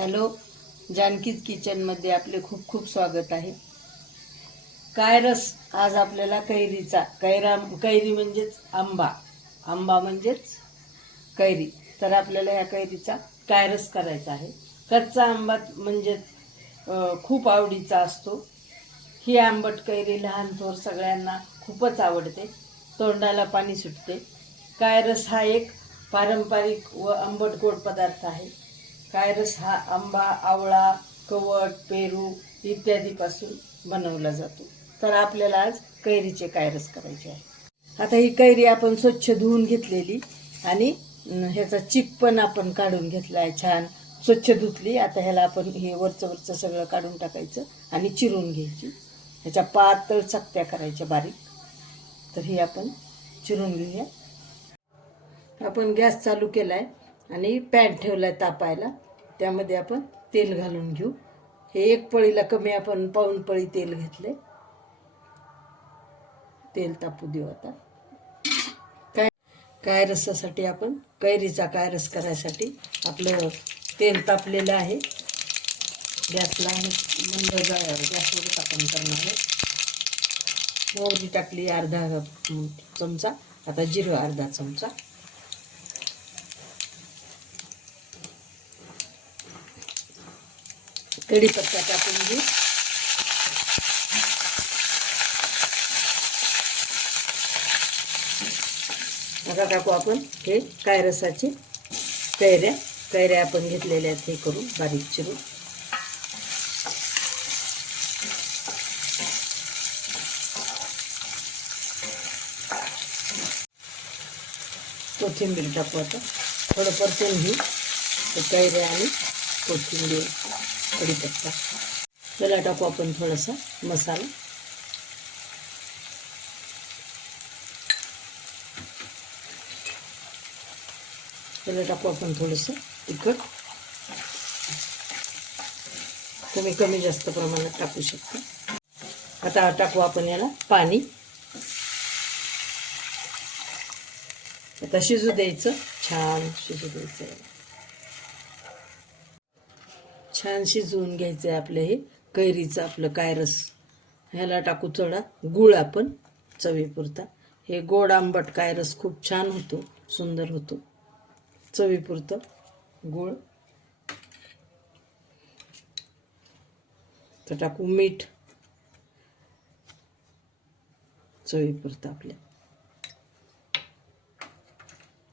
Hello जानकीज किचनमध्ये आपले खूप खूप स्वागत आहे. काय रस आज आपल्याला कैरीचा? कैरा कैरी म्हणजेच आंबा. आंबा म्हणजेच कैरी. तर आपल्याला या कैरीचा काय रस करायचा आहे? कच्चा आंबा म्हणजेच खूप आवडीचा असतो. ही आंबट कैरी लहान थोर सगळ्यांना खूपच आवडते. तोंडाला पाणी सुटते. कायरस हा एक पारंपरिक व आंबट गोड पदार्थ आहे. कायरस हा आंबा आवळा कवट पेरू इत्यादीपासून बनवला जातो. तर आपल्याला आज कैरीचे कायरस करायचे आहे. आता ही कैरी आपण स्वच्छ धुवून घेतलेली आणि ह्याचा चिक पण आपण काढून घेतला आहे छान. स्वच्छ धुतली आता ह्याला आपण हे वरचं वरचं सगळं काढून टाकायचं आणि चिरून घ्यायची. ह्याच्या पातळ चकत्या करायच्या बारीक. तर ही आपण चिरून घेऊया. आपण गॅस चालू केला आहे आणि पॅन ठेवला आहे तापायला. त्यामध्ये आपण तेल घालून घेऊ. हे एक पळीला कमी आपण पाऊन पळी तेल घेतले तेल तापू देऊ आता. काय काय रसासाठी आपण कैरीचा काय रस करायसाठी आपलं तेल तापलेलं आहे. गॅसला मंद गॅसवरच आपण करणार आहे. मोहरी टाकली अर्धा चमचा. आता जिरं अर्धा चमचा. कढीपत्ता टाकून घेऊ. आता टाकू आपण हे काय रसाचे कैऱ्या कैऱ्या आपण घेतलेल्या आहेत हे करून बारीक चिरून. कोथिंबीर टाकू आता. थोडं परतून घेऊ. कैऱ्या आणि कोथिंबीर कढीपत्ता. त्याला टाकू आपण थोडासा मसाला. त्याला टाकू आपण थोडंसं तिखट. तुम्ही कमी जास्त प्रमाणात टाकू शकता. आता टाकू आपण याला पाणी. आता शिजू द्यायचं. छान शिजू द्यायचं छान शिजवून घ्यायचं आहे आपलं हे. कैरीचं आपलं काय रस. ह्याला टाकू थोडा गुळ आपण चवीपुरता. हे गोड आंबट काय रस खूप छान होतो सुंदर होतो. चवीपुरतं गुळ. तर टाकू मीठ. चवीपुरतं आपल्या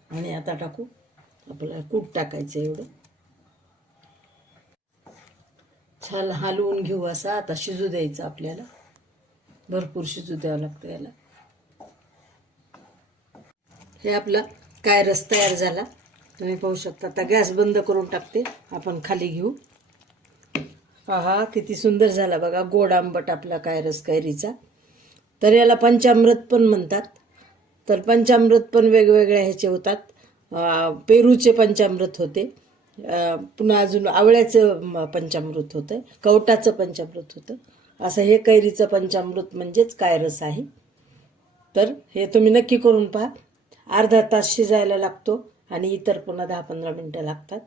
आणि आता टाकू आपल्याला कूट टाकायचं एवढं. छान हलवून घेऊ असा आता शिजू द्यायचं आपल्याला. भरपूर शिजू द्यावं लागतं याला. हे आपला काय रस तयार झाला तुम्ही पाहू शकता. आता गॅस बंद करून टाकते आपण खाली घेऊ. पहा किती सुंदर झाला बघा गोड आंबट आपला काय रस कैरीचा तर याला पंचामृत पण म्हणतात. तर पंचामृत पण वेगवेगळ्या ह्याचे होतात. पेरूचे पंचामृत होते. पुन्हा अजून आवळ्याचं पंचामृत होतं कवटाचं पंचामृत होतं. असं हे कैरीचं पंचामृत म्हणजेच काय रस आहे. तर हे तुम्ही नक्की करून पहा. अर्धा तास शिजायला लागतो आणि इतर पुन्हा दहा पंधरा मिनटं लागतात.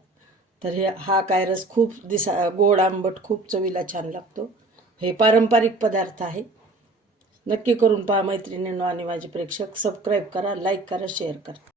तर हे हा काय रस खूप दिसा गोड आंबट खूप चवीला छान लागतो. हे पारंपरिक पदार्थ आहे. नक्की करून पहा मैत्रिणींनो आणि माझे प्रेक्षक. सबस्क्राईब करा लाईक करा शेअर करा.